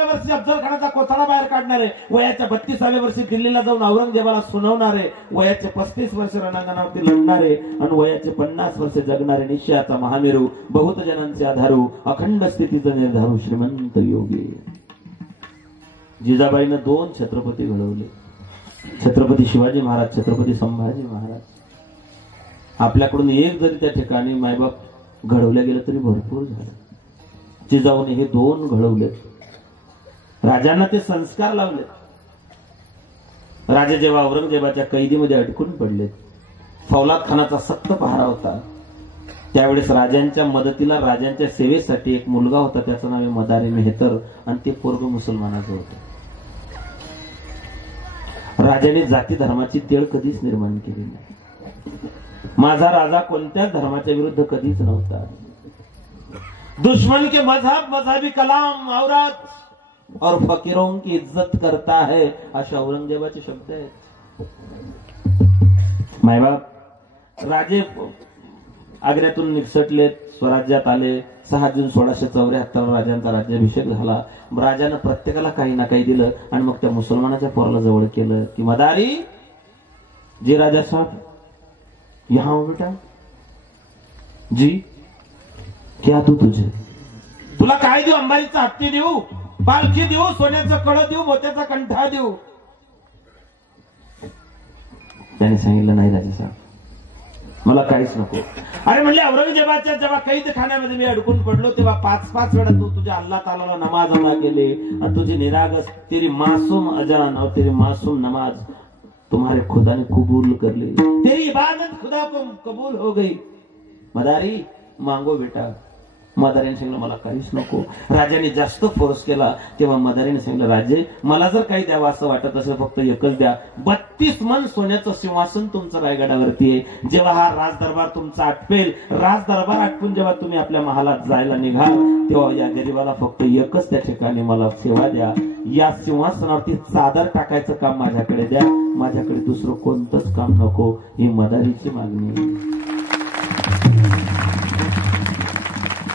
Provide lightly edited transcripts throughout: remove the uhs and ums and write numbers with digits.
32व्या वर्षी अफजल खानाचा कोथळा बाहेर काढणारे, वयाच्या 32व्या वर्षी दिल्लीला जाऊन औरंगजेबाला सुनावणारे, वयाचे 35 वर्ष रणांगणावरती लढणारे आणि वयाचे 50 वर्ष जगणारे, निश्चयाचा महामेरू, बहुत जनांचे आधारू, अखंड स्थितीचं निर्धारू श्रीमंत योगी. जिजाबाईनं 2 छत्रपती घडवले, छत्रपती शिवाजी महाराज, छत्रपती संभाजी महाराज. आपल्याकडून एक जरी त्या ठिकाणी मायबाप घडवल्या गेलं तरी भरपूर झालं. जिजाऊने हे 2 घडवलेत. राजांना ते संस्कार लावले. राजे जेव्हा औरंगजेबाच्या कैदीमध्ये अडकून पडले, फौलाद खानाचा सक्त पहारा होता, त्यावेळेस राजांच्या मदतीला, राजांच्या सेवेसाठी एक मुलगा होता, त्याचं नाव मदारी मेहतर, आणि ते पोरग मुसलमानाचं होतं. राजाने जाती धर्माची तेळ कधीच निर्माण केली नाही. माझा राजा कोणत्याच धर्माच्या विरुद्ध कधीच नव्हता. दुश्मन के मजहब, मजहबी कलाम, औरत और फकीरों की इज्जत करता है, अशा औरंगजेबाचे शब्द आहेत. मायबाप राजे आग्र्यातून निसटलेत, स्वराज्यात आले. 6 जून 1674 राजांचा राज्याभिषेक झाला. राजानं प्रत्येकाला काही ना काही दिलं आणि मग त्या मुसलमानाच्या पोराला जवळ केलं की मदारी जी राजा साहब यहां हो बेटा जी, क्या तू तुझे तुला काय देऊ? अंबारीचा हत्ती देऊ, पालखी देऊ, सोन्याचं कळ देऊ, मोत्याचा कंठा देऊ? त्याने सांगितलं नाही राजा साहेब, मला काहीच नको. अरे म्हणले औरंगजेबाच्या जेव्हा कैद खाण्यामध्ये मी अडकून पडलो तेव्हा 5-5 वेळा तू तुझ्या अल्लाह तालाला नमाज अदा केले और तुझे निरागस तेरी मासूम अजान और तेरी मासूम नमाज तुम्हारे खुदा ने कबूल कर ली, तेरी इबादत खुदा को कबूल हो गई. मदारी मांगो बेटा. मदारीने सांगितलं मला काहीच नको. राजाने जास्त फोर्स केला तेव्हा मदारीने सांगितलं राजे मला जर काही द्यावं असं वाटत असेल फक्त एकच द्या, 32 मन सोन्याचं सिंहासन तुमचं रायगडावरती आहे. जेव्हा हा राजदरबार तुमचा आटपेल, राजदरबार आटपून जेव्हा तुम्ही आपल्या महालात जायला निघाल तेव्हा या गरीबाला फक्त एकच त्या ठिकाणी मला सेवा द्या, या सिंहासनावरती चादर टाकायचं काम माझ्याकडे द्या, माझ्याकडे दुसरं कोणतंच काम नको. ही मदारीची मागणी.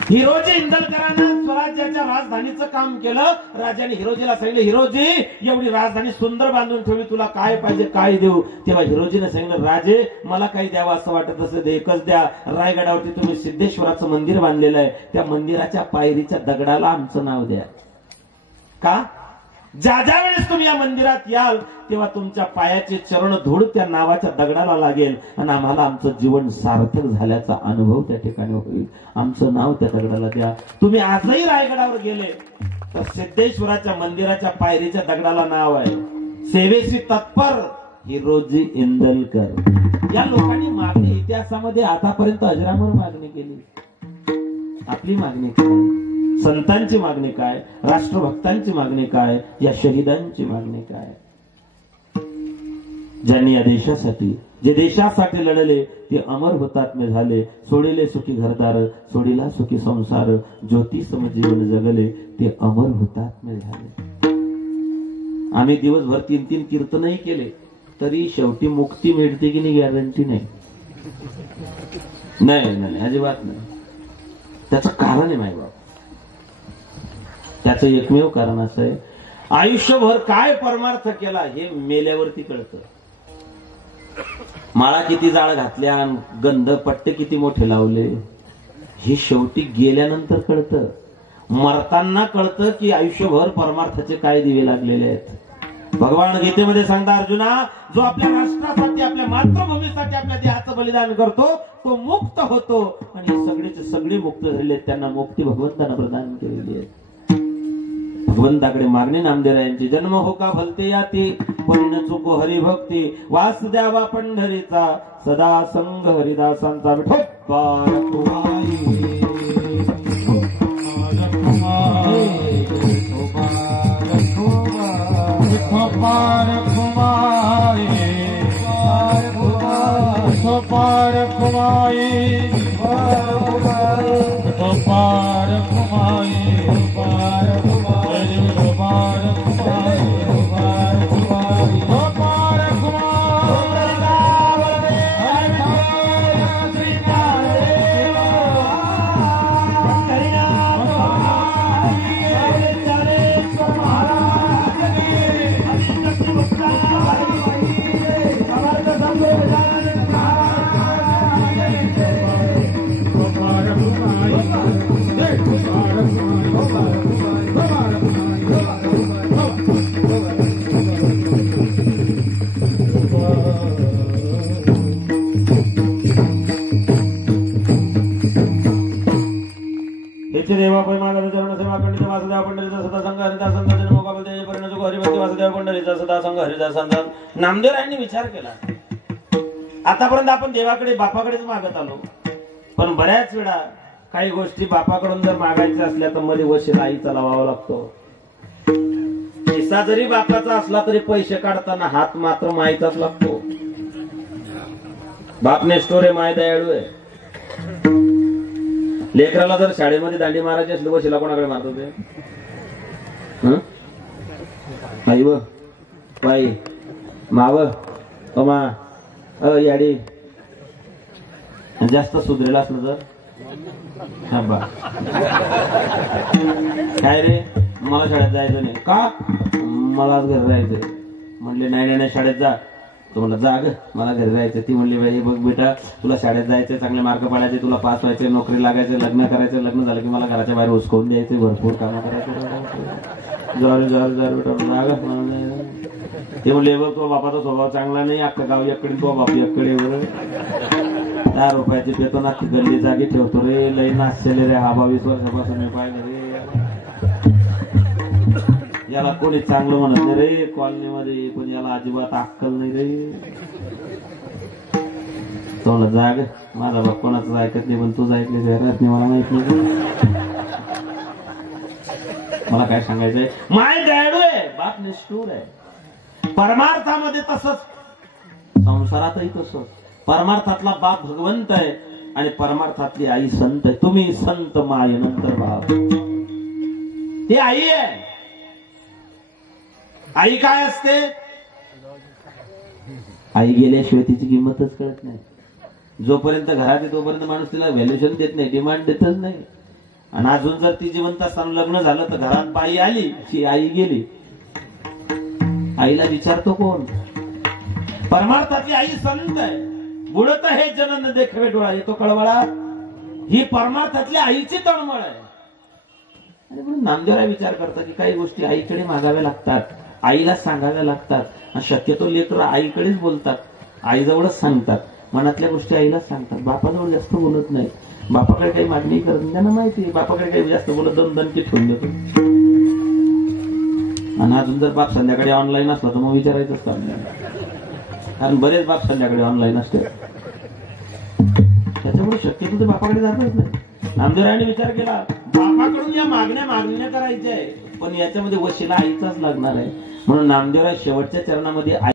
हिरोजी इंदलकरांना स्वराज्याच्या राजधानीचं काम केलं. राजाने हिरोजीला सांगितलं हिरोजी एवढी राजधानी सुंदर बांधून ठेवली, तुला काय पाहिजे काय देऊ? तेव्हा हिरोजीने सांगितलं राजे मला काही द्यावं असं वाटत असेल एकच द्या. रायगडावरती तुम्ही सिद्धेश्वराचं मंदिर बांधलेलं आहे, त्या मंदिराच्या पायरीच्या दगडाला आमचं नाव द्या. का? ज्या ज्या वेळेस तुम्ही या मंदिरात याल तेव्हा तुमच्या पायाचे चरण धूळ त्या नावाच्या दगडाला लागेल आणि आम्हाला आमचं जीवन सार्थक झाल्याचा अनुभव त्या ठिकाणी होईल. आमचं नाव त्या दगडाला द्या. तुम्ही आजही रायगडावर गेले तर सिद्धेश्वराच्या मंदिराच्या पायरीच्या दगडाला नाव आहे सेवेशी तत्पर हिरोजी इंदलकर. या लोकांनी मागणी इतिहासामध्ये आतापर्यंत अजरामर मागणी केली. आपली मागणी काय? संतांची मागणी काय? राष्ट्रभक्तांची मागणी काय? या शहीदांची मागणी काय? ज्यांनी या देशासाठी, जे देशासाठी लढले ते अमर हुतात्मे झाले. सोडिले सुखी घरदार, सोडिला सुखी संसार, ज्योती सम जीवन जगले ते अमर हुतात्मे झाले. आम्ही दिवसभर 3-3 कीर्तनही केले तरी शेवटी मुक्ती मिळते की नाही गॅरंटी नाही. नाही अजिबात नाही. त्याचं कारण आहे मायबाप. त्याचं एकमेव कारण असं आहे आयुष्यभर काय परमार्थ केला हे मेल्यावरती कळतं. माळा किती जाळ घातल्या, गंध पट्टे किती मोठे लावले हे शेवटी गेल्यानंतर कळतं. मरताना कळतं की आयुष्यभर परमार्थाचे काय दिवे लागलेले आहेत. भगवान गीतेमध्ये सांगता अर्जुना जो आपल्या राष्ट्रासाठी, आपल्या मातृभूमीसाठी आपल्या देहाचं बलिदान करतो तो मुक्त होतो. आणि सगळेचे सगळे मुक्त झालेले, त्यांना मुक्ती भगवंतानं प्रदान केलेली आहे. भगवंताकडे मागणी नामदेवरायांची. जन्म हो का भलते याती, पण चुको हरिभक्ती, वास द्यावा पंढरीचा, सदा संग हरिदासांचा. विठोबा संघ हरिदास संघ मोबाईल देवी परिणय हरिभक्ती वासुदेव पंढरीचा सदा संघ हरिदास संघ. नामदेवरायांनी विचार केला, आतापर्यंत आपण देवाकडे बापाकडेच मागत आलो, पण बऱ्याच वेळा काही गोष्टी बापाकडून जर मागायच्या असल्या तर मध्ये वशीला आईचा लावावा लागतो. पैसा जरी बापाचा असला तरी पैसे काढताना हात मात्र माईचाच लागतो. बाप नेस्टोर आहे, माय दयाळू आहे. लेकराला जर शाळेमध्ये दांडी मारायची असली वशीला कोणाकडे मारतो ते? आई व बाई माव मा याडी. जास्त सुधरेला असलं तर काय रे मला शाळेत जायचं नाही का? मला घरी राहायचंय. म्हणले नाही नाही शाळेत जा. तो म्हणला जा ग मला घरी राहायचं. ती म्हणली बाई बघ बेटा तुला शाळेत जायचंय, चांगले मार्क पाडायचे, तुला पास व्हायचे, नोकरी लागायचे, लग्न करायचं, लग्न झालं की मला घराच्या बाहेर हुसकवून द्यायचे, भरपूर कामं करायचे. जर जर जर बेटा ते म्हणले बघ तो बापाचा स्वभाव चांगला नाही, अख्खा गाव एककडे तो बाप एककडे 10 रुपयाची पेतो अख्खी गल्ली जागी ठेवतो रे. लई नाचलेले रे हा 22 वर्षापासून मी पाहिलं रे. याला कोणी चांगलं म्हणत नाही रे कॉलनीमध्ये, पण याला अजिबात अक्कल नाही रे. तो जाग माझा बाप कोणाचं ऐकत नाही, पण तूच ऐकले नाही मला माहित नाही. मला काय सांगायचंय, माय दयाळू आहे, बाप निष्ठुर आहे. परमार्थामध्ये तसंच, संसारातही तसंच. परमार्थातला बाप भगवंत आहे आणि परमार्थातली आई संत आहे. तुम्ही संत माय नंतर बाप. ही आई आहे. आई काय असते? आई गेल्याशिवाय तिची किंमतच कळत नाही. जोपर्यंत घरात आहे तोपर्यंत माणूस तिला व्हॅल्युएशन देत नाही, डिमांड देतच नाही. आणि अजून जर ती जिवंत असताना लग्न झालं तर घरात बाई आली की आई गेली, आईला विचारतो कोण? परमार्थातली आई संत आहे. बुडत हे जनन देखवे डोळा येतो कळवळा, ही परमार्थातल्या आईची तळमळ आहे. आणि म्हणून नामदेवराय विचार करतात की काही गोष्टी आईकडे मागाव्या लागतात, आईला सांगाव्या लागतात. शक्यतो लेकरं आईकडेच बोलतात, आईजवळच सांगतात, मनातल्या गोष्टी आईलाच सांगतात. बापाजवळ जास्त बोलत नाही. बापाकडे काही मागणी करत नाही, त्यांना माहिती आहे बापाकडे काही जास्त बोलत दोन दणकी ठेवून देतो. आणि अजून जर बाप संध्याकाळी ऑनलाईन असला तर मग विचारायचंच काम नाही, कारण बरेच बाप संध्याकाळी ऑनलाईन असते. त्याच्यामुळे शक्यतो ते बापाकडे जातच नाही. नामदेवरायांनी विचार केला बापाकडून या मागण्या करायच्या आहे, पण याच्यामध्ये वशीला आईचाच लागणार आहे. म्हणून नामदेवराय शेवटच्या चरणामध्ये